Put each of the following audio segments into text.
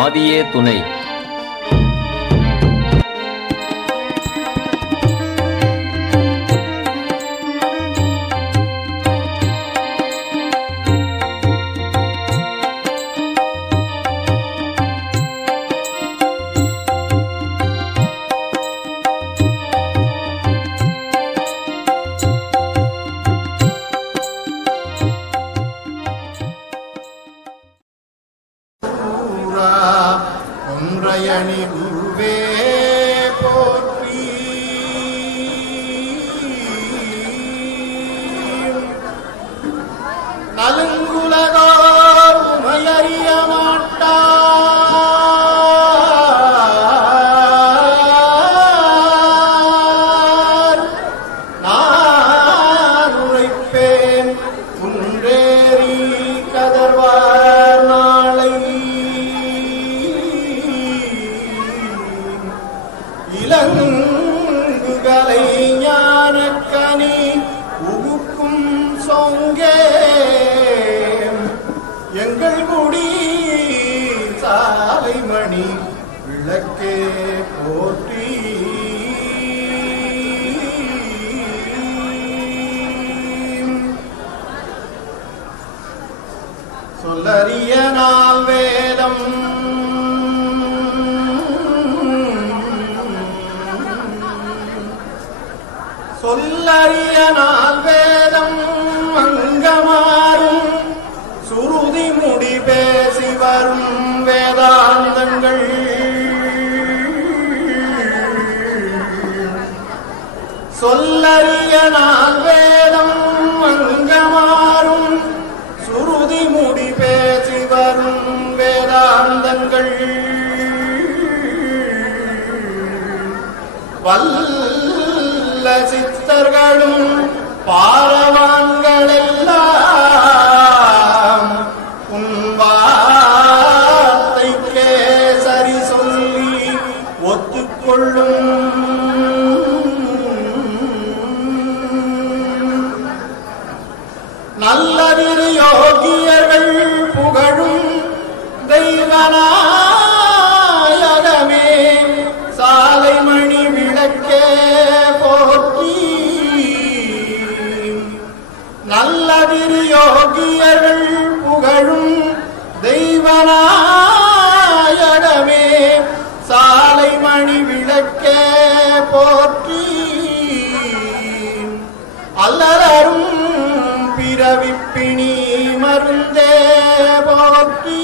ஆதியே துணை. ஒன்றையணி குருவே போற்றி. நலுங்குலகார் உமையறிய மாட்டார். நான் உரைப்பேன் குன்றேறி கதர்வார் நாளை. இலங்குகளை ஞானக்கனி உகுக்கும் சொங்கே எங்கள் குடி சாலைமணி விளக்கே போற்றி. சொல்லறிய நாள் வேதம் சொல்லறிய நாள் வேதம் அங்கமாறும் சுருதி முடி பேசி வரும் வேதாந்தங்கள் சொல்லறிய நாள் வேதம் அங்கமாறும் சுருதி முடி பேசி வரும் வேதாந்தங்கள் சித்தர்களும் பாரவான்கள் எல்லாம் உன் வார்த்தைக்கே சரி சொல்லி ஒத்துக்கொள்ளும். நல்லதிரு யோகியர்கள் புகழும் தெய்வநாயகமே சாலைமணி விளக்கே போற்றி. நல்லதிரு யோகியர்கள் புகழும் தெய்வநாயகமே சாலைமணி விளக்கே போற்றி. அல்லரும் பிறவிப்பிணி மருந்தே போற்றி.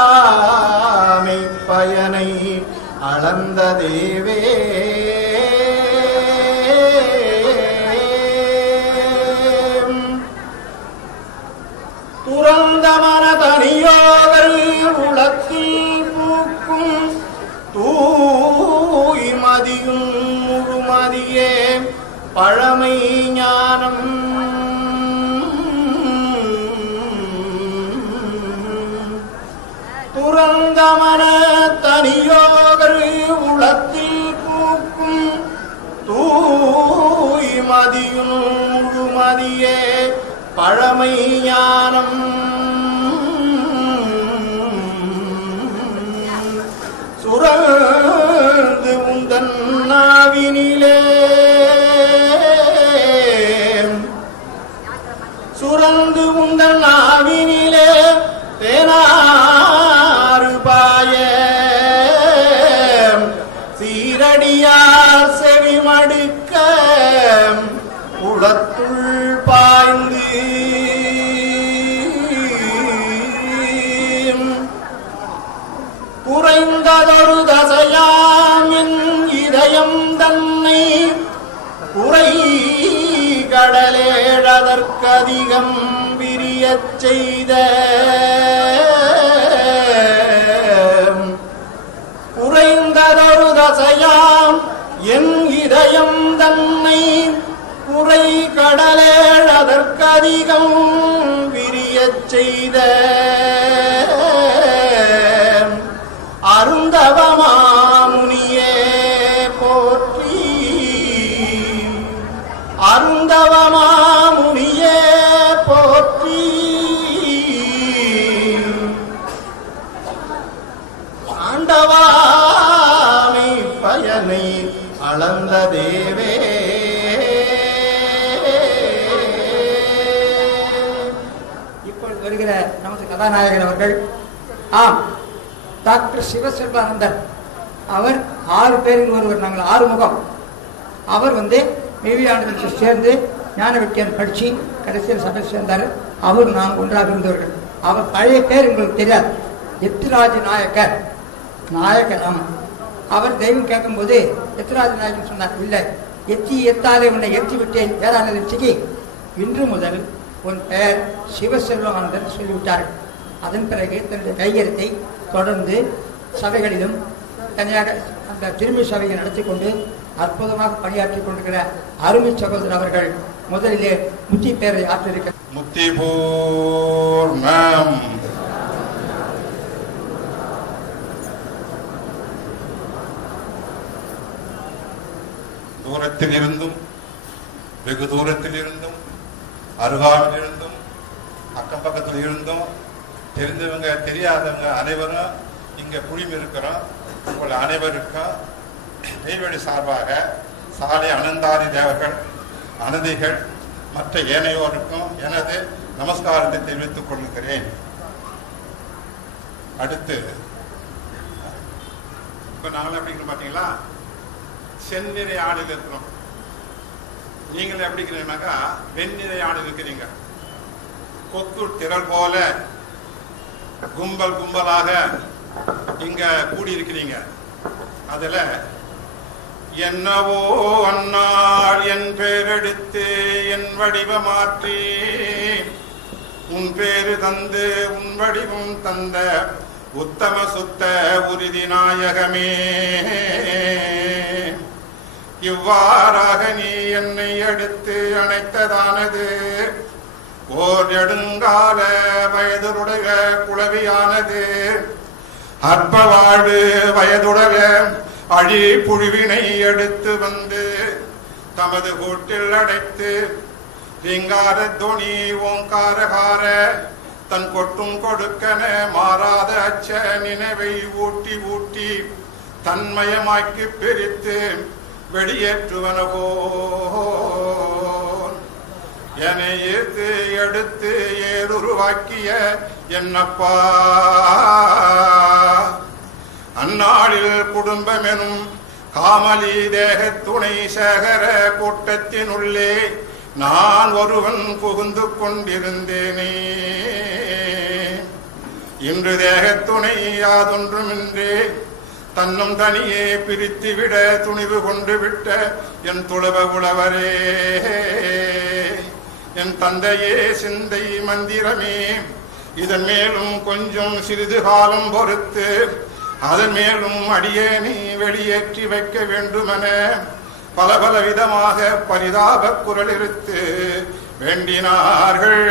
ஆண்டவாமை பயனை அளந்த தேவே துறந்த மனதனியோகர் உளத்தில் பூக்கும் தூய்மதியும் முழுமதியே பழமை ஞானம். துறந்த மன தனியோகர் உளத்தில் பூக்கும் தூய்மதியும் முழுமதியே பழமை ஞானம். சுரந்து உந்தன் நாவினிலே சுரந்து உந்தன் நாவினிலே தேனாறு பாய சீரடியார் செவிமடுக்க உளத்துள் பாய்ந்து குறைந்ததொரு தசையாம் என் இதயம் தன்னை குறை கடலேழதற்கதிகம் விரியச் செய்த குறைந்ததொரு தசையாம் என் இதயம் தன்னை குறை கடலேழதற்கதிகம் விரியச் செய்த அருந்தவமாமுனியே போற்றி. அருந்தவமாமுனியே போற்றி. வந்த தேவே. இப்பொழுது வருகிற நமது கதாநாயகன் அவர்கள் டாக்டர் சிவசெல்வானந்தர். அவர் 6 பேரில் ஒருவர். நாங்கள் 6 முகம். அவர் மெய்வியானத்தில் சேர்ந்து ஞான விட்டியான் படிச்சு கடைசியில் சபை சேர்ந்தார். அவர் நான் ஒன்றாக இருந்தவர்கள். அவர் பழைய பேர் உங்களுக்கு தெரியாது. எத்திராஜ நாயக்கர். நாயக்கர் அவர் தெய்வம் கேட்கும்போது எத்திராஜ நாயக்கன் சொன்னார், இல்லை எத்தாலே உன்னை எத்தி விட்டேன் பேரானதிக்கு இன்று முதல் உன் பெயர் சிவசெல்வானந்தர் சொல்லிவிட்டார்கள். அதன் பிறகு தன்னுடைய கையெழுத்தை தொடர்ந்து சபைகளிலும் தனியாக அந்த திரும்பி சபையை நடத்தி கொண்டு அற்புதமாக பணியாற்றி கொண்டிருக்கிற அருமை சகோதரர் அவர்கள் முதலிலே முத்தி பேரை ஆற்றிருக்க. முத்தி பூர்ணம். தூரத்தில் இருந்தும் வெகு தூரத்தில் இருந்தும் அருகாமையில் இருந்தும் அக்கம் பக்கத்தில் இருந்தும் தெரிந்தவங்க தெரியாதவங்க அனைவரும் இங்க குழுமி இருக்கிறோம். உங்கள் அனைவருக்கும் நெய்வேலி சார்பாக சாலை அனந்தாதி தேவர்கள் அனதிகள் மற்ற ஏனையோருக்கும் எனது நமஸ்காரத்தை தெரிவித்துக் கொள்கிறேன். அடுத்து இப்ப நாங்கள் எப்படி இருக்கிறோம் பாத்தீங்களா, செந்நிறை ஆடில் இருக்கிறோம். நீங்களும் எப்படி இருக்கிறீங்கன்னாக்கா வெண்ணிறை ஆடில் இருக்கிறீங்க. கொக்கு திரள் போல கும்பல் கும்பலாக இங்க கூடியிருக்கிறீங்க. அதுல என்னவோ அந்நாள் என் பேரெடுத்து என் வடிவ மாற்றி உன் பேரு தந்து உன் வடிவம் தந்த உத்தம சுத்த உறுதி நாயகமே, இவ்வாறாக நீ என்னை அடுத்து அணைத்ததானது ஓர் நெடுங்கால வயதுடைய குளவியானது அற்ப வாழ்வு வயதுடைய அழி புழுவினை எடுத்து வந்து தமது கூட்டில் அடைத்து ரீங்கார தொனி ஓங்காரகார தன் கொட்டும் கொடுக்கன மாறாத அச்ச நினைவை ஊட்டி ஊட்டி தன்மயமாக்கி பிரித்து வெளியேற்றுவனவோ என்னை ஏத்து எடுத்து ஏதுருவாக்கிய என்னப்பா, அந்நாளில் குடும்பமெனும் காமலி தேக துணை சேகர கூட்டத்தினுள்ளே நான் ஒருவன் புகுந்து கொண்டிருந்தேனே. இன்று தேகத்துணை யாதொன்றுமின்றி தன்னும் தனியே பிரித்துவிட துணிவு கொண்டு விட்ட என் துளவ உளவரே, என் தந்தையே சிந்தை மந்திரமே, இதன் மேலும் கொஞ்சம் சிறிது காலம் பொறுத்து அதன் மேலும் அடியேனை வெளியேற்றி வைக்க வேண்டுமென பல பல விதமாக பரிதாப குரல் எடுத்து வேண்டினார்கள்.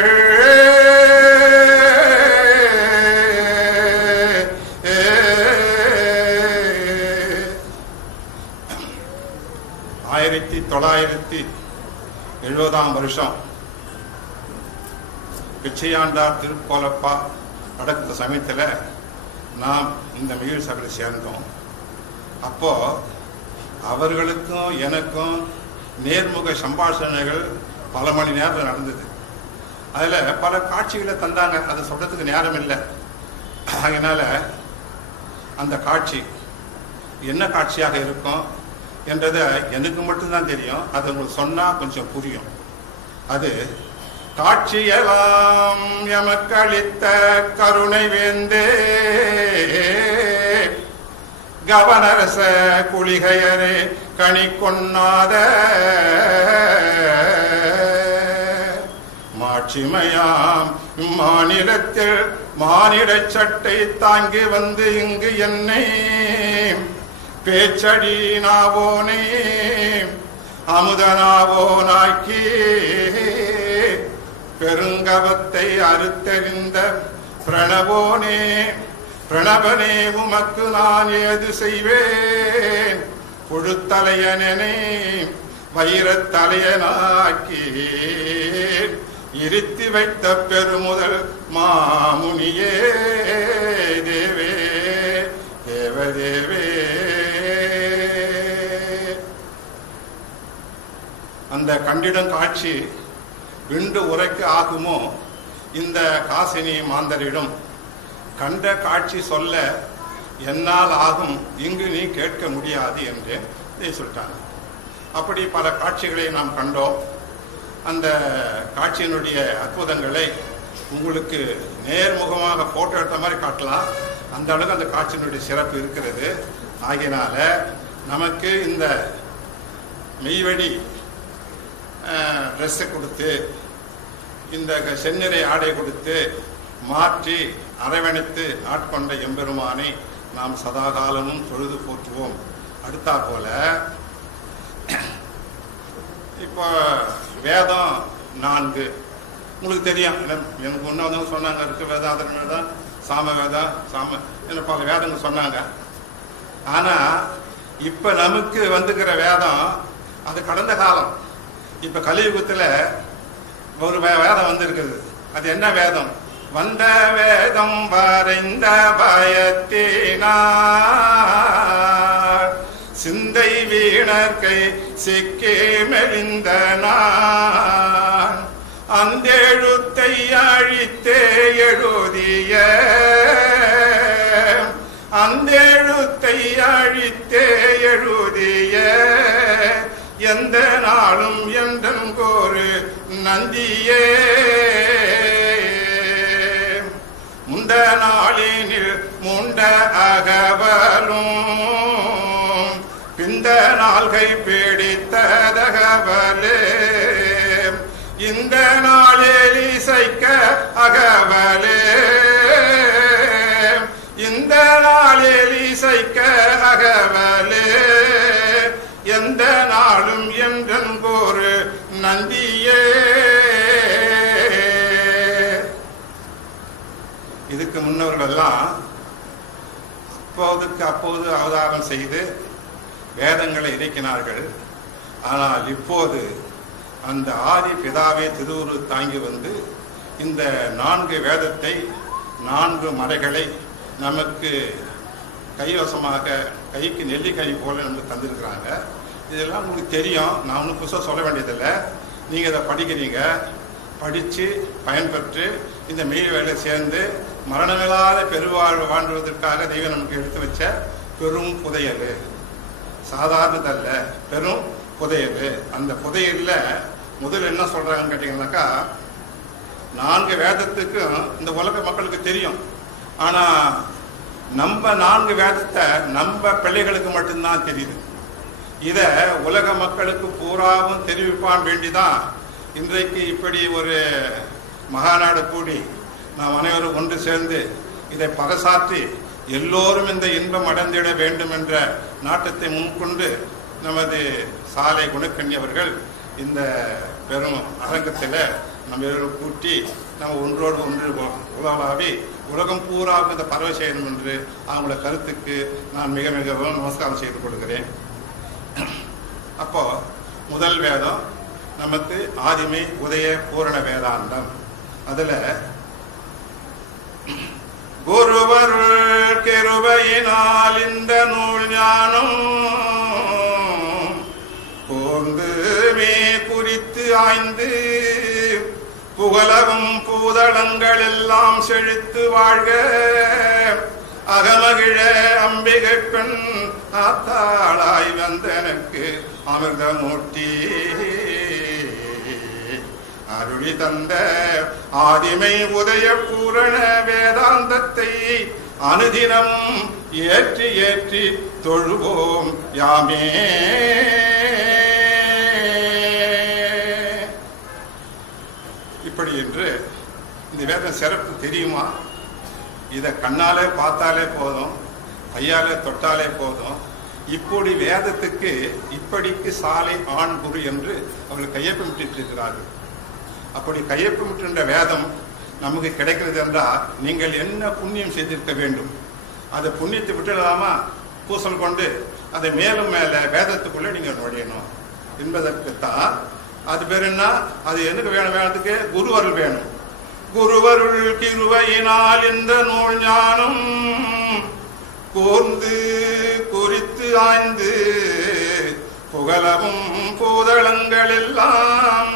1970 வருஷம் பிச்சையாண்டார் திருக்கோலப்பா நடக்கிற சமயத்தில் நாம் இந்த மகிழ் சபையில் சேர்ந்தோம். அப்போ அவர்களுக்கும் எனக்கும் நேர்முக சம்பாஷணைகள் பல மணி நேரம் நடந்தது. அதில் பல காட்சிகளை தந்தாங்க. அதை சொல்றதுக்கு நேரம் இல்லை. அதனால அந்த காட்சி என்ன காட்சியாக இருக்கும் என்றதை எனக்கு மட்டும்தான் தெரியும். அது உங்களுக்கு சொன்னா கொஞ்சம் புரியும். அது காட்சியெல்லாம் எமக்களித்த கருணை வேந்தே, கவனரச குளிகையரே கனி கொன்னாத மாட்சிமையாம் மாநிலத்தில் மானிட சட்டை தாங்கி வந்து இங்கு என்னை பேச்சடி நாவோனே அமுதனாவோனாக்கி பெருங்கவத்தை அறுத்தறிந்த பிரணவோனே பிரணவனே உமக்கு நான் ஏது செய்வேன், புழுத்தலையனே வைரத்தலையனாக்கி இருத்தி வைத்த பெருமுதல் மாமுனியே தேவே தேவதேவே. கண்டிடம் காட்சி விண்டு உரைக்கு ஆகுமோ இந்த காசினி மாந்தரிடம் கண்ட காட்சி சொல்ல என்னால் ஆகும், இங்கு நீ கேட்க முடியாது என்று சொல்லிட்டாங்க. அப்படி பல காட்சிகளை நாம் கண்டோம். அந்த காட்சியினுடைய அற்புதங்களை உங்களுக்கு நேர்முகமாக போட்டோ எடுத்த மாதிரி காட்டலாம். அந்த அளவுக்கு அந்த காட்சியினுடைய சிறப்பு இருக்கிறது. ஆகையினால நமக்கு இந்த மெய்வழி ட்ரெஸ்ஸை கொடுத்து இந்த செந்நிறை ஆடை கொடுத்து மாற்றி அரவணைத்து ஆட்கொண்ட எம்பெருமானை நாம் சதாகாலமும் தொழுது போற்றுவோம். அடுத்தா போல இப்போ வேதம் 4 உங்களுக்கு தெரியும். எனக்கு முன்னவங்க சொன்னாங்க, இருக்கு வேதாந்தர வேதம், சாம வேதம், என்ன பல வேதங்கள் சொன்னாங்க. ஆனா இப்ப நமக்கு வந்துக்கிற வேதம் அது கடந்த காலம். இப்ப கலியுகத்துல ஒரு வேதம் வந்திருக்கிறது. அது என்ன வேதம்? வந்த வேதம் வரைந்த பயத்தினார் சிந்தை வீணர்கை சிக்கே மெலிந்த நான் அந்த எழுத்தை அழித்தே எழுதிய அந்த எழுத்தை அழித்தே எழுதிய எந்த நாளும் என்றென்கோரு நந்தியே முந்த நாளினில் முண்ட அகவலும் பிந்த நாள்கை பிடித்ததகவலே இந்த நாளில் இசைக்க அகவலே இந்த நாளில் இசைக்க அகவலே எந்த நாளும் என்றென்கோரு நந்தியே. இதுக்கு முன்னவர்கள் எல்லாம் அப்போது அவதாரம் செய்து வேதங்களை இறக்கினார்கள். ஆனால் இப்போது அந்த ஆதி பிதாவே திருவுரு தாங்கி வந்து இந்த 4 வேதத்தை 4 மறைகளை நமக்கு கைவசமாக கைக்கு நெல்லிக்கை போல நமக்கு தந்திருக்கிறாங்க. இதெல்லாம் உங்களுக்கு தெரியும். நான் ஒன்றும் புதுசாக சொல்ல வேண்டியதில்லை. நீங்கள் இதை படிக்கிறீங்க, படித்து பயன்பெற்று இந்த மெய் வேலை சேர்ந்து மரணமில்லாத பெருவாழ்வு வாழ்வதற்காக தெய்வம் நமக்கு எடுத்து வச்ச பெரும் புதையல். சாதாரணதல்ல, பெரும் புதையல். அந்த புதையல்ல முதல்ல என்ன சொல்றாங்கன்னு கேட்டீங்கன்னாக்கா, 4 வேதத்துக்கும் இந்த உலக மக்களுக்கு தெரியும். ஆனா நம்ம 4 வேதத்தை நம்ம பிள்ளைகளுக்கு மட்டும்தான் தெரியுது. இத உலக மக்களுக்கு பூராவும் தெரிவிப்பான் வேண்டிதான் இன்றைக்கு இப்படி ஒரு மகாநாடு கூடி நாம் அனைவரும் ஒன்று சேர்ந்து இதை பறைசாற்றி எல்லோரும் இந்த இன்பம் அடைந்திட வேண்டும் என்ற நாட்டத்தை முன்கொண்டு நமது சாலை குணக்கண்ணி அவர்கள் இந்த பெரும் அரங்கத்தில் நம்ம எல்லோரும் கூட்டி நம்ம ஒன்றோடு ஒன்று உலகளாவி உலகம் பூரா இந்த பறவை செய்யணும் என்று அவங்கள கருத்துக்கு நான் மிக மிகவும் நமஸ்காரம் செய்து கொடுக்கிறேன். அப்போ முதல் வேதம் நமக்கு ஆதிமை உதய பூரண வேதாந்தம். அதுல குருவர் கிருபையினால் இந்த நூல் ஞானம் கூர்ந்துமே குறித்து ஆய்ந்து புகழவும் பூதளங்கள் எல்லாம் செழித்து வாழ்க அகமகிழ அம்பிகை பெண் ஆத்தாளாய் வந்தனக்கு அமிர்தமூர்த்தி அருளி தந்த ஆதிமை உதய பூரண வேதாந்தத்தை அனுதினம் ஏற்றி ஏற்றி தொழுவோம் யாமே. இப்படி என்று இந்த வேதம் சிறப்பு தெரியுமா? இதை கண்ணாலே பார்த்தாலே போதும், கையாலே தொட்டாலே போதும். இப்படி வேதத்துக்கு இப்படிக்கு சாலை ஆண் குரு என்று அவர்கள் கையொப்பமிட்டிருக்கிறார்கள். அப்படி கையொப்பமிட்ட வேதம் நமக்கு கிடைக்கிறது என்றால் நீங்கள் என்ன புண்ணியம் செய்திருக்க வேண்டும்? அதை புண்ணியத்தை விட்டுடலாமா? பூசல் கொண்டு அதை மேலும் மேல வேதத்துக்குள்ள நீங்க நுழையணும் என்பதற்குத்தான். அது பேர் என்ன? அது எதுக்கு வேணும்? வேதத்துக்கு குருவருள் வேணும். குருவருள் கிருபையினால் இந்த நூல் ஞானம் கூர்ந்து குறித்து ஆய்ந்து புகழவும் பூதளங்கள் எல்லாம்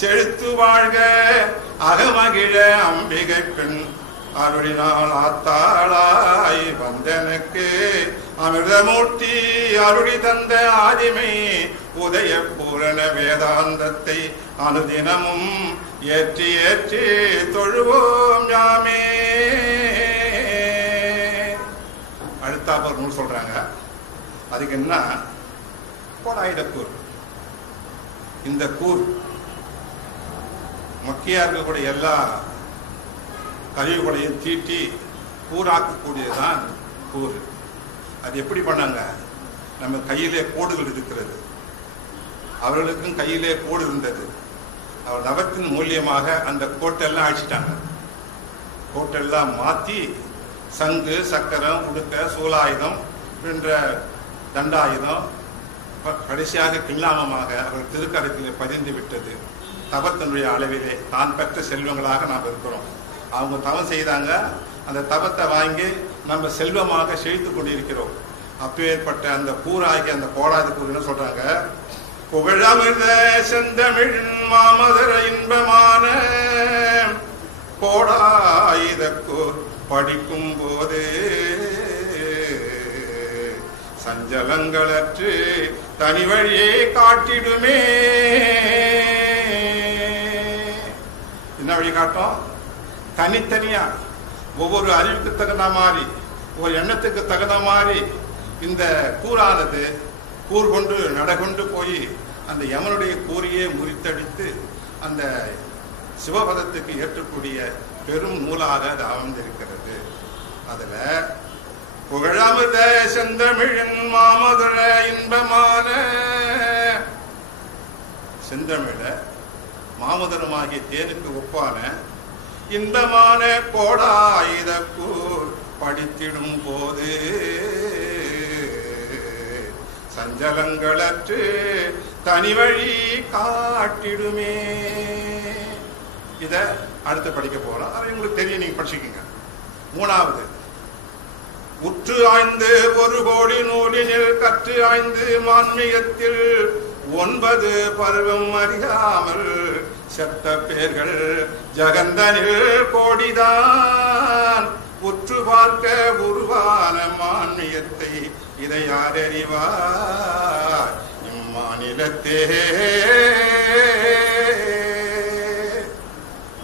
செழித்து வாழ்க அகமகிழ அம்பிகை பெண் அருளினால் ஆத்தாளாய் வந்தனுக்கு அமிர்தமூர்த்தி அருளி தந்த ஆதிமை உதய பூரண வேதாந்தத்தை அனுதினமும் ஏற்றி ஏற்றி தொழுவோம் யாமே. அடுத்தாப்ப ஒரு நூல் சொல்றாங்க. அதுக்கு என்ன? கோடாயுதக்கூர். இந்த கூர் மக்கியா இருக்கக்கூடிய எல்லா கழிவுகளையும் தீட்டி கூறாக்கக்கூடியதுதான் கூர். அது எப்படி பண்ணாங்க? நம்ம கையிலே கோடுகள் இருக்கிறது, அவர்களுக்கும் கையிலே கோடு இருந்தது. அவர் நவத்தின் மூலியமாக அந்த கோட்டெல்லாம் அழிச்சிட்டாங்க. கோட்டெல்லாம் மாற்றி சங்கு சக்கரம் உடுக்க சூலாயுதம் என்ற தண்டாயுதம் கடைசியாக கில்லாமமாக அவர் திருக்கரத்தில் பதிந்து விட்டது. தபத்தினுடைய அளவிலே தான் பெற்ற செல்வங்களாக நாம் இருக்கிறோம். அவங்க தவம் செய்தாங்க, அந்த தபத்தை வாங்கி நம்ம செல்வமாக செழித்து கொண்டிருக்கிறோம். அப்பேற்பட்ட அந்த கூறாகி அந்த கோடாது கூறுன்னு சொல்றாங்க. புகழமிர்த செந்தமிழின் மாமதர இன்பமான கோடாயுதக்கூர் படிக்கும் போது சஞ்சலங்களற்று தனி வழியை காட்டிடுமே. என்ன வழி காட்டும்? தனித்தனியா ஒவ்வொரு அறிவுக்கு தகுந்த மாதிரி, ஒவ்வொரு எண்ணத்துக்கு தகுந்த மாதிரி இந்த கூறானது கூர் கொண்டு நடகொண்டு போய் அந்த யமனுடைய கூறியே முறித்தடித்து அந்த சிவபதத்துக்கு ஏற்றக்கூடிய பெரும் நூலாக அது அமர்ந்திருக்கிறது. அதுல புகழமிர்த செந்தமிழின் மாமதுர இன்பமான செந்தமிழ மாமதுரமாகிய தேனுக்கு ஒப்பான இன்பமான கோடாயுதக்கூர் படித்திடும் போது சஞ்சலங்களற்று தனி வழி காட்டிடுமே. இத அடுத்து படிக்க போறோம். அது உங்களுக்கு தெரியும், நீங்க படிச்சுக்கீங்க. மூணாவது, உற்று ஆய்ந்து ஒரு கோடி நூலினில் கற்று ஆய்ந்து மான்மியத்தில் 9 பருவம் அறியாமல் செத்த பேர்கள் ஜகந்தனில் கோடிதான் உற்று பார்க்க உருவான மான்மியத்தை இதை யார் அறிவார் இம்மாநிலத்தே.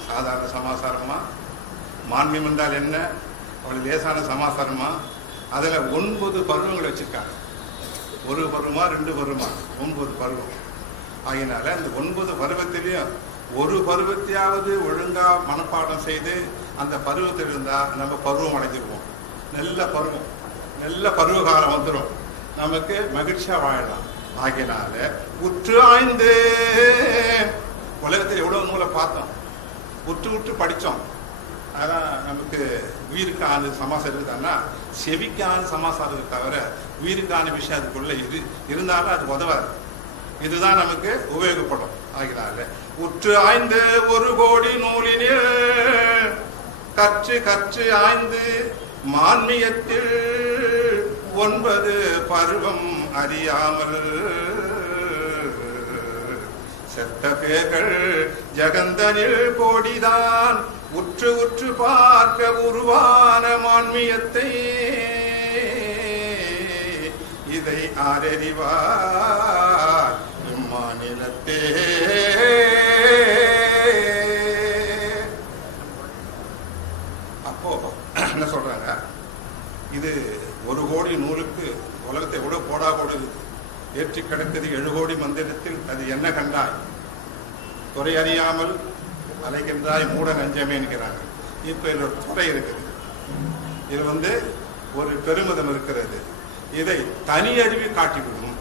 சாதாரண சமாசாரமா? மான்மியம் என்றால் என்ன? அவள் லேசான சமாசாரமா? அதுல 9 பருவங்கள் வச்சிருக்காங்க. 1 பருவமா 2 பருவமா 9 பருவம். ஆகினால அந்த 9 பருவத்திலையும் ஒரு பருவத்தையாவது ஒழுங்கா மனப்பாடம் செய்து அந்த பருவத்தில் இருந்தா நம்ம பருவம் அடைஞ்சிருவோம். நல்ல பருவம், நல்ல பருவ காலம் வந்துடும், நமக்கு மகிழ்ச்சியா வாழலாம். ஆகினால உற்று ஆய்ந்து உலகத்தில் எவ்வளவு நூலை பார்த்தோம், உற்று உற்று படித்தோம். அதான் நமக்கு உயிருக்கான சமாசாரம் இருக்குதான்னா செவிக்கான சமாசாரம் இருக்கு தவிர உயிருக்கான விஷயம் அதுக்குள்ள இது இருந்தாலும் அது உதவாது. இதுதான் நமக்கு உபயோகப்படும். ஆகினால உற்று ஆய்ந்து ஒரு கோடி நூலினில் கற்று கற்று ஆய்ந்து மான்மியத்தில் 9 பருவம் அறியாமல் செத்த பேர்கள் ஜகந்தனில் கோடிதான் உற்று உற்று பார்க்க உருவான மான்மியத்தை இதை ஆரறிவார் இம்மாநிலத்தே. அப்போ என்ன சொல்றாங்க? இது 1 கோடி நூலுக்கு உலகத்தை எவ்வளவு கோடா கோடி ஏற்றி கிடக்குது 7 கோடி மந்திரத்தில் அது என்ன கண்டாய் துறை அறியாமல் அலைகின்றாய் மூட நஞ்சமே என்கிறாங்க. இப்ப இதுல ஒரு துறை இருக்குது. இது ஒரு பெருமிதம் இருக்கிறது. இதை தனி அறிவி காட்டிவிடும்.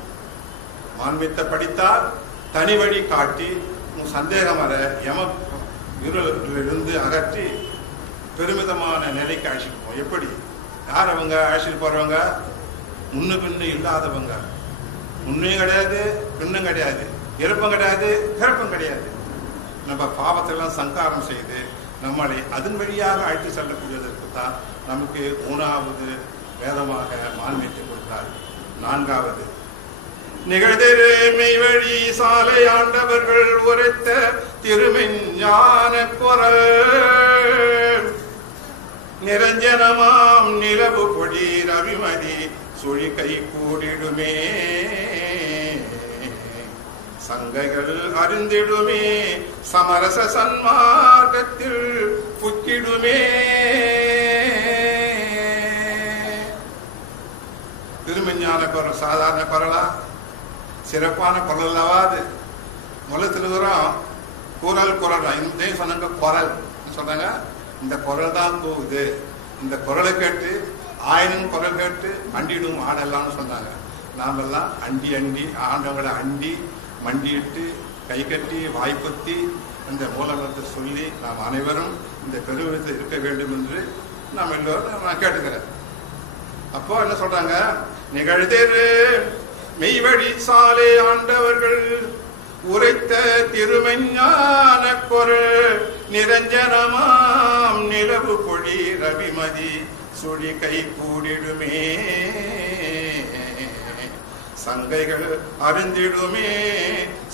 மான்மியத்தை படித்தால் தனி வழி காட்டி சந்தேகம் வர யம இருளிலிருந்து அகற்றி பெருமிதமான நிலைக்கு அழைச்சிருப்போம். எப்படி? யார் அவங்க அழைச்சிட்டு போறவங்க? முன்னு பின்னு இல்லாதவங்க. முன்னையும் கிடையாது, பின்னும் கிடையாது, இறப்பும் கிடையாது, பிறப்பும் கிடையாது. நம்ம பாவத்தெல்லாம் சங்காரம் செய்து நம்மளை அதன் வழியாக அழைத்து செல்லக்கூடியதற்கு தான் நமக்கு 3வது வேதமாக மான்மியத்தை கொடுத்தார். 4வது நிகழ்திரு மெய்வழி சாலை ஆண்டவர்கள் உரைத்த திருமெஞ்ஞான குரல் நிரஞ்சனமாம் நிலவு பொழி ரவிமதி சுழி கை கூடிடுமே சங்கைகள் அறிந்திடுமே சமரச சன்மார்க்கத்தில் புக்கிடுமே. திருமெஞ்ஞான குரல் சாதாரண குரலா? சிறப்பான குரல் அல்லவாது? மூலத்தில் குரல் குரல் இதையும் சொன்னாங்க. குரல் சொன்னாங்க, இந்த குரல் தான் போகுது, இந்த குரலை கேட்டு ஆயினும் குரல் கேட்டு அண்டிடும் ஆடலாம்னு சொன்னாங்க. நாமெல்லாம் அண்டி அண்டி ஆண்டவங்களை அண்டி மண்டியிட்டு கை கட்டி வாய்ப்பத்தி அந்த மூலமரத்தை சொல்லி நாம் அனைவரும் இந்த பெருவிதத்தில் இருக்க வேண்டும் என்று நாம் எல்லோரும் நான் கேட்டுக்கிறேன். அப்போ என்ன சொல்றாங்க? நிகழ்தேரு மெய்வழி சாலை ஆண்டவர்கள் உரைத்த திருமெஞ்ஞான குரல் நிரஞ்சனமாம் நிலவு பொழி ரவிமதி சுழி கை கூடிடுமே சங்கைகள் அறிந்திடுமே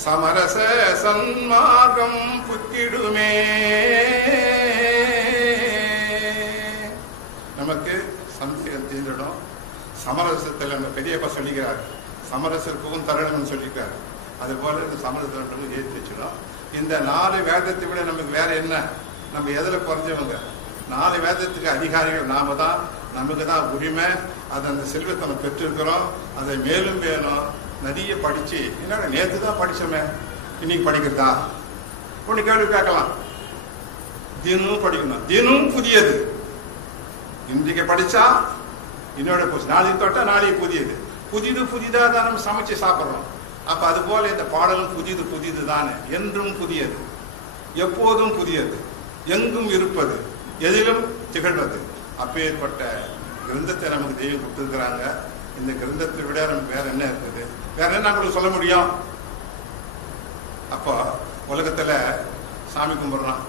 சமரச சன்மார்க்கம் புத்திடுமே. நமக்கு சந்தேகம் தீர்ந்திடும். சமரசத்தில் நம்ம பெரியப்பா சொல்லிக்கிறார், சமரசத்துக்கும் தருணம்னு சொல்லிக்கிறார். அது போல இந்த சமரசம் ஏற்றி வச்சிடும். இந்த 4 வேதத்தை விட நமக்கு வேற என்ன? நம்ம எதில் குறைஞ்சவங்க? 4 வேதத்துக்கு அதிகாரிகள் நாம தான். நமக்கு தான் உரிமை. அது அந்த செல்வத்தை நம்ம பெற்றிருக்கிறோம். அதை மேலும் வேணும். நிறைய படிச்சு என்னோட நேற்று தான் படிச்சோமே, இன்னைக்கு படிக்கிறதா? ஒன்று கேள்வி கேட்கலாம். தினம் படிக்கணும், தினம் புதியது. இன்றைக்கு படிச்சா இன்னொரு நாளைக்கு தொட்டா நாளைக்கு புதியது. புதிது புதிதாக தான் நம்ம சமைச்சு சாப்பிட்றோம். அப்ப அது போல இந்த பாடலும் புதிது புதிது தானே, என்றும் புதியது, எப்போதும் புதியது, எங்கும் இருப்பது, எதிலும் திகழ்வது. அப்பேற்பட்ட கிரந்தத்தை நமக்கு தெய்வம் கொடுத்துருக்கிறாங்க. இந்த கிரந்தத்தை விட நமக்கு வேற என்ன இருக்குது? வேற என்ன நம்மளுக்கு சொல்ல முடியும்? அப்போ உலகத்துல சாமி கும்பிடுறான்.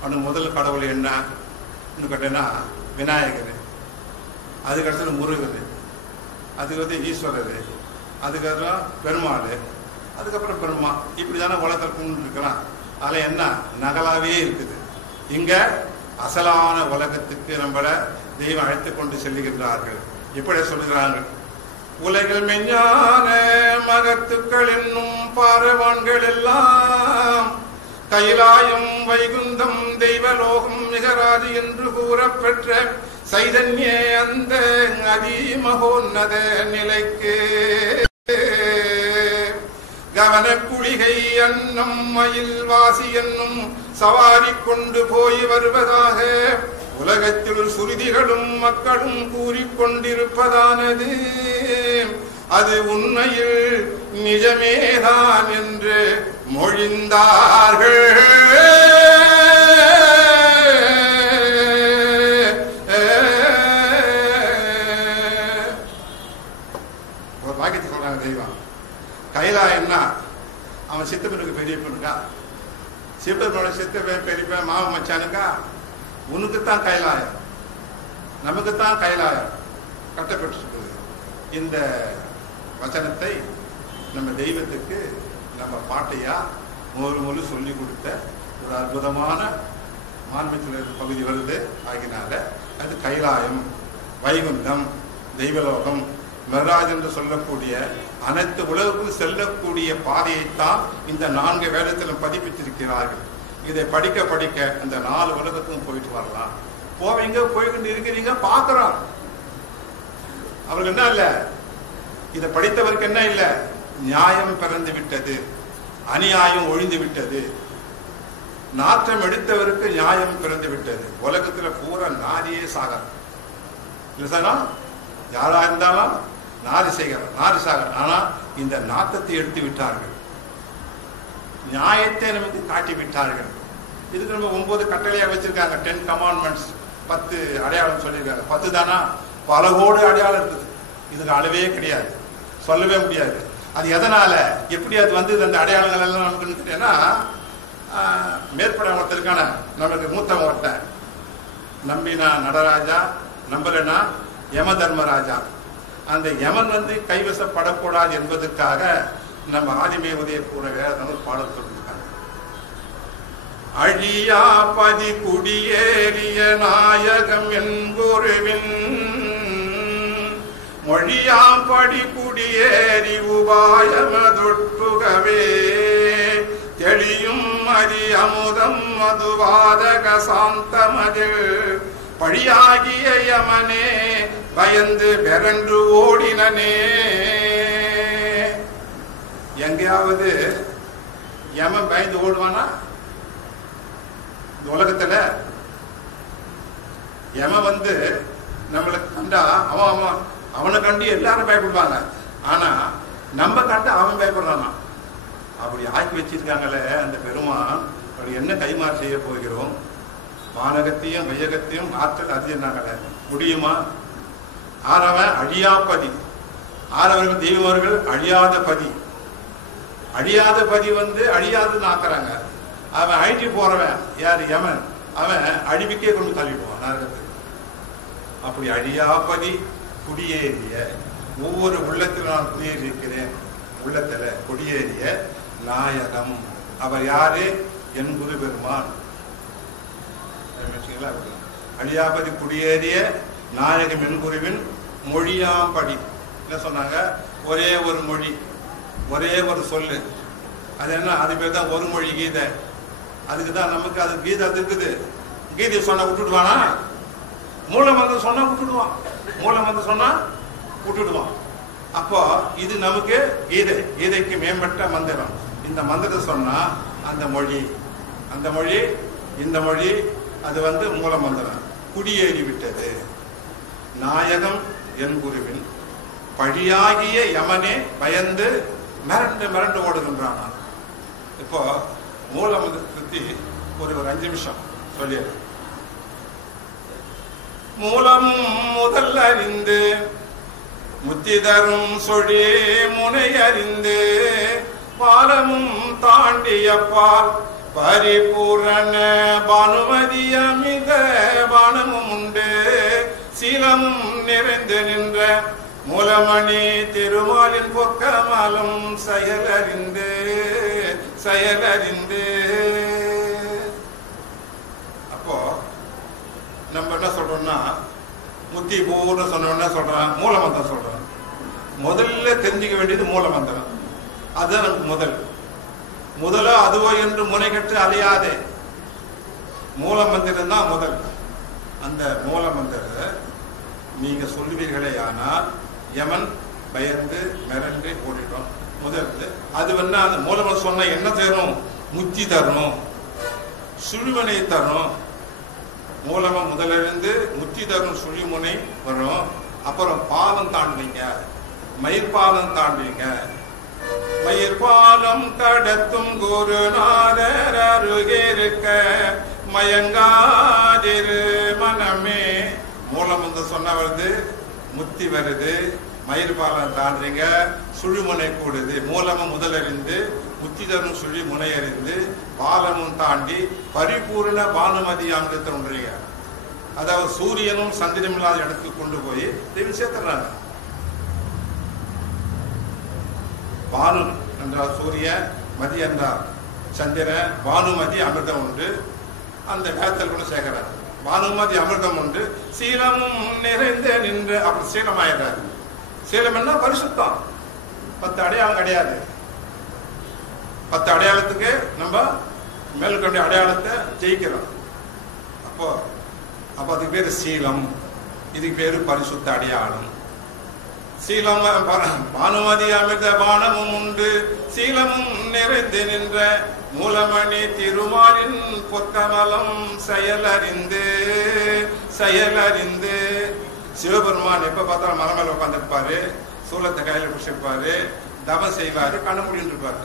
அவனுக்கு முதல் கடவுள் என்ன கேட்டேன்னா விநாயகர், அதுக்கடுத்து முருகன், அதுக்கு ஈஸ்வரர், அதுக்கப்புறம் பெருமாள், அதுக்கப்புறம் பிரம்மா. இப்படி தானே உலகத்தில் இருக்கிறான். அதில் என்ன நகலாவே இருக்குது. இங்க அசலான உலகத்துக்கு நம்மள தெய்வம் அழைத்து கொண்டு செல்லுகின்றார்கள். இப்படி சொல்லுகிறாங்க, உலகில் மெஞ்ஞான மகத்துக்கள் என்னும் பாரவான்கள் எல்லாம் கைலாயம் வைகுந்தம் தெய்வலோகம் மிகராது என்று கூறப்பெற்ற சைதன்ய அந்த அதிமகோன்னத நிலைக்கு கவன குளிகை அன்னம் மயில் வாசி என்னும் சவாரி கொண்டு போய் வருவதாக உலகத்தில் சுருதிகளும் மக்களும் கூறிக்கொண்டிருப்பதானது அது உண்மையில் நிஜமேதான் என்று மொழிந்தார்கள். ஒரு வாக்கியத்தை சொல்றாங்க தெய்வம். கைலாயம்னா அவன் சித்தப்பனுக்கு பெரிய பொண்ணுக்கா? சித்தப்பனோட சித்த பெரிய மாவு மச்சானுக்கா? உனக்குத்தான் கைலாயம், நமக்குத்தான் கைலாயம் கட்டப்பட்டிருக்கிறது. இந்த வசனத்தை நம்ம தெய்வத்துக்கு நம்ம பாட்டையா மொழி சொல்லி கொடுத்த ஒரு அற்புதமான மான்மத்தில் பகுதி வருது. ஆகினால அது கைலாயம், வைகுந்தம், தெய்வலோகம், மெராஜ் என்று சொல்லக்கூடிய அனைத்து உலகுக்கும் செல்லக்கூடிய பாதையைத்தான் இந்த 4 வேதத்திலும் பதிப்பித்திருக்கிறார்கள். இதை படிக்க படிக்க இந்த 4 உலகத்துக்கும் போயிட்டு வரலாம். போவீங்க, போய்கிட்டு இருக்கிறீங்க, பார்க்கிறோம். அவருக்கு என்ன இல்ல, இதை படித்தவருக்கு என்ன இல்ல, நியாயம் பிறந்து விட்டது, அநியாயம் ஒழிந்து விட்டது, நாற்றம் எடுத்தவருக்கு நியாயம் பிறந்து விட்டது. உலகத்துல பூரா நாரியே சாகரம் இல்ல சாரா? யாரா இருந்தாலும் நாரி சாகரம். ஆனா இந்த நாத்தத்தை எடுத்து விட்டார்கள், நியாயத்தை நமக்கு காட்டி விட்டார்கள். இதுக்கு நம்ம 9 கட்டளையா வச்சிருக்காங்க. 10 கமாண்ட்மெண்ட்ஸ், 10 அடையாளம் சொல்லியிருக்காங்க. 10 தானா? பல கோடி அடையாளம் இருக்குது. இதுக்கு அளவே கிடையாது, சொல்லவே முடியாது. அது எதனால, எப்படி அது வந்து அந்த அடையாளங்கள் எல்லாம் நமக்கு ஏன்னா மேற்பட ஒருத்தருக்கான நமக்கு மூத்தவன் ஒருத்தன், நம்பினா நடராஜா, நம்பலனா யம தர்மராஜா. அந்த யமன் கைவசப்படக்கூடாது என்பதற்காக நம்ம ஆதிமே உதய பூர வேதம் பாடல் சொல்லியிருக்காங்க. அழியா பதி குடியேறிய நாயகம் என்புருவின் மொழியாம் படி குடியேறி உபாயமதொட்டுகவே தெளியும் அரி அமுதம் மதுவாதக சாந்தமதில் பழியாகிய யமனே பயந்து பெரண்டு ஓடினனே. எங்கேயாவது யமன் பயந்து ஓடுவானா? உலகத்துல யமன் நம்மளுக்கு கண்டா அவனை கண்டு எல்லாரும் பயப்படுவாங்க. ஆனா நம்ம கண்டு அவன் பயப்படுறானா? அப்படி ஆக்கி வச்சிருக்காங்களே அந்த பெருமான். அப்படி என்ன கைமாறு செய்ய போகிறோம்? வானகத்தையும் வையகத்தையும் ஆற்றல் அதிகனாங்களே, முடியுமா? ஆறவன் அழியாப்பதி, ஆறவர்கள் தெய்வர்கள் அழியாத பதி. அழியாத பதி அழியாதுன்னு ஆக்குறாங்க. அவன் அழிச்சு போறவன் யாரு? யமன். அவன் அழிவுக்கே கொண்டு தள்ளிடுவான் நரகத்துக்கு. அப்படி அழியாப்பதி குடியேறிய, ஒவ்வொரு உள்ளத்தில் நான் குடியேறியிருக்கிறேன், உள்ளத்துல குடியேறிய நாயகம். அவர் யாரு? என் குரு பெருமான். அழியாபதி குடியேறிய நாயகம் என் குருவின் மொழியாம்படி. என்ன சொன்னாங்க? ஒரே ஒரு மொழி, ஒரே ஒரு சொல்லு. அது என்ன? அது பேர் தான் ஒரு மொழி கீதை. அதுக்குதான் நமக்கு அது கீதை அது இருக்குது. கீதை சொன்னா விட்டுடுவானா? மூலம் சொன்னா விட்டுடுவான். மூலம் சொன்னா விட்டுடுவான். அப்போ இது நமக்கு கீதை, கீதைக்கு மேம்பட்ட மந்திரம். இந்த மந்திரத்தை சொன்னா அந்த மொழி, அந்த மொழி, இந்த மொழி, அது மூல மந்திரம். குடியேறி விட்டது நாயகம் என் குருவின் பழியாகிய யமனே பயந்து மிரண்டு மிரண்டு ஓடுகின்றான். இப்போ மூல மந்திரத்தை பத்தி ஒரு 5 நிமிஷம் சொல்லி. மூலமும் முதல் அறிந்து முத்தி தரும் சொழி முனை அறிந்து பாலமும் தாண்டிய பால் பரிபூரண பானுமதி அமித பானமும் உண்டு சீலமும் நிறைந்து நின்ற மூலமணி திருமாலின் பொக்கமலும் செயலறிந்து செயலறிந்து. அப்போ நம்ம என்ன சொல்றோம்னா, முத்தி பூர்ண சொன்ன சொல்றான், மூலமந்திரம் சொல்றான். முதல்ல தெரிஞ்சுக்க வேண்டியது மூலமந்திரம். அதுதான் நமக்கு முதலோ அதுவோ என்று முனை கற்று அலையாதே. மூலமந்திரம் தான் முதல். அந்த மூலமந்திரத்தை நீங்க சொல்லுவீர்களே, ஆனால் யமன் பயந்து மிரண்டு ஓடிட்டோம். முதல்ல அது அந்த மூலமந்திரம் சொன்ன என்ன தரும்? முத்தி தரணும், சுழிமனை தரணும். மூலமா முதலிருந்து முத்தி தரும் சுழிமுனை வரும். அப்புறம் பாலம் தாண்டுவீங்க, மயிர்பாலம் தாண்டுவீங்க. மயிர்பாலம் கடத்தும் குருநாதர் அருகே இருக்க மயங்காதிரு மனமே. மூலம் சொன்ன வருது, முத்தி வருது, மயிர்பாலம் தாண்டுறீங்க, சுழிமுனை கூடுது. மூலமும் முதலறிந்து முத்தி தரும் சுழி முனை அறிந்து பாலமும் தாண்டி பரிபூர்ண பானுமதி அமிர்தத்தை ஒன்றீங்க. அதாவது சூரியனும் சந்திரனும் இல்லாத இடத்துக்கு கொண்டு போய் தேவி சேர்த்துறாங்க. பானு என்றால் சூரியன், மதி என்றால் சந்திரன். பானுமதி அமிர்தம் உண்டு. அந்த வேதத்தில் கூட சேர்க்கிறார். பானுமதி அமிர்தம் உண்டு சீலமும் நிறைந்த நின்று. அப்படி சீலமாயிடுறாரு. சீலம் என்ன? பரிசுத்தம். 10 அடையாளம் கிடையாது. 10 அடையாளத்துக்கு நம்ம மேற்கொண்ட அடையாளத்தை ஜெயிக்கிறோம். அப்போ அதுக்கு பேரு சீலம், இதுக்கு பேரு பரிசுத்த அடையாளம். சீலம் பானுமதி அமிர்த பானமும் உண்டு சீலமும் நிறைந்து நின்ற மூலமணி திருமாலின் பொற்கமலம் செயலறிந்து செயலறிந்து. சிவபெருமான் எப்ப பார்த்தாலும் மலை மேல உட்காந்துருப்பாரு, சூலத்தை கையில பிடிச்சிருப்பாரு, தவம் செய்வாரு, கண்ண முடின்னு இருப்பாரு.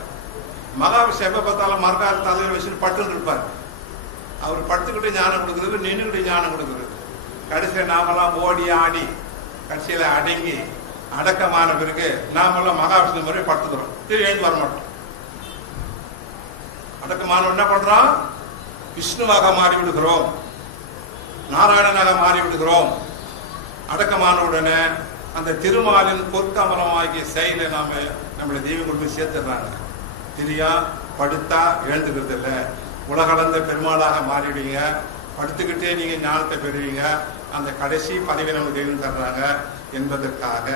மகாவிஷ்ணு எப்ப பார்த்தாலும் மரக்கால தலையில வச்சுட்டு பட்டுன்னு இருப்பாரு. அவர் படுத்துக்கிட்டு ஞானம் கொடுக்குறது, நின்றுக்கிட்டு ஞானம் கொடுக்குறது. கடைசியில நாமெல்லாம் ஓடி ஆடி கடைசியில அடங்கி அடக்கமான பிறகு நாமெல்லாம் மகாவிஷ்ணு முறை படுத்துக்கிறோம், திரும்பி எழுந்து வர மாட்டோம். அடக்கமான என்ன பண்றோம்? விஷ்ணுவாக மாறி விடுகிறோம், நாராயணனாக மாறி விடுகிறோம். அடக்கமான உடனே அந்த திருமாலின் பொற்கமலமாகிய செயலை நம்மளை தெய்வம் கொண்டு போய் சேர்த்துடுறாங்க. திரியா படுத்தா எழுந்துக்கிறது இல்லை, உலகளந்த பெருமாளாக மாறிடுவீங்க, படுத்துக்கிட்டே நீங்க ஞானத்தை பெறுவீங்க, அந்த கடைசி பதவி நமக்கு தெய்வம் தர்றாங்க என்பதற்காக,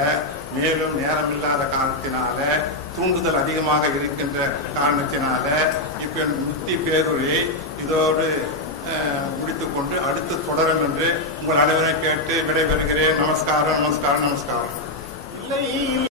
மேலும் நேரம் இல்லாத காரணத்தினால, தூண்டுதல் அதிகமாக இருக்கின்ற காரணத்தினால இப்ப முத்தி பேருரை இதோடு முடித்துக்கொண்டு அடுத்து தொடரும் என்று உங்கள் அனைவரை கேட்டு விடைபெறுகிறேன். நமஸ்காரம், நமஸ்காரம், நமஸ்காரம்.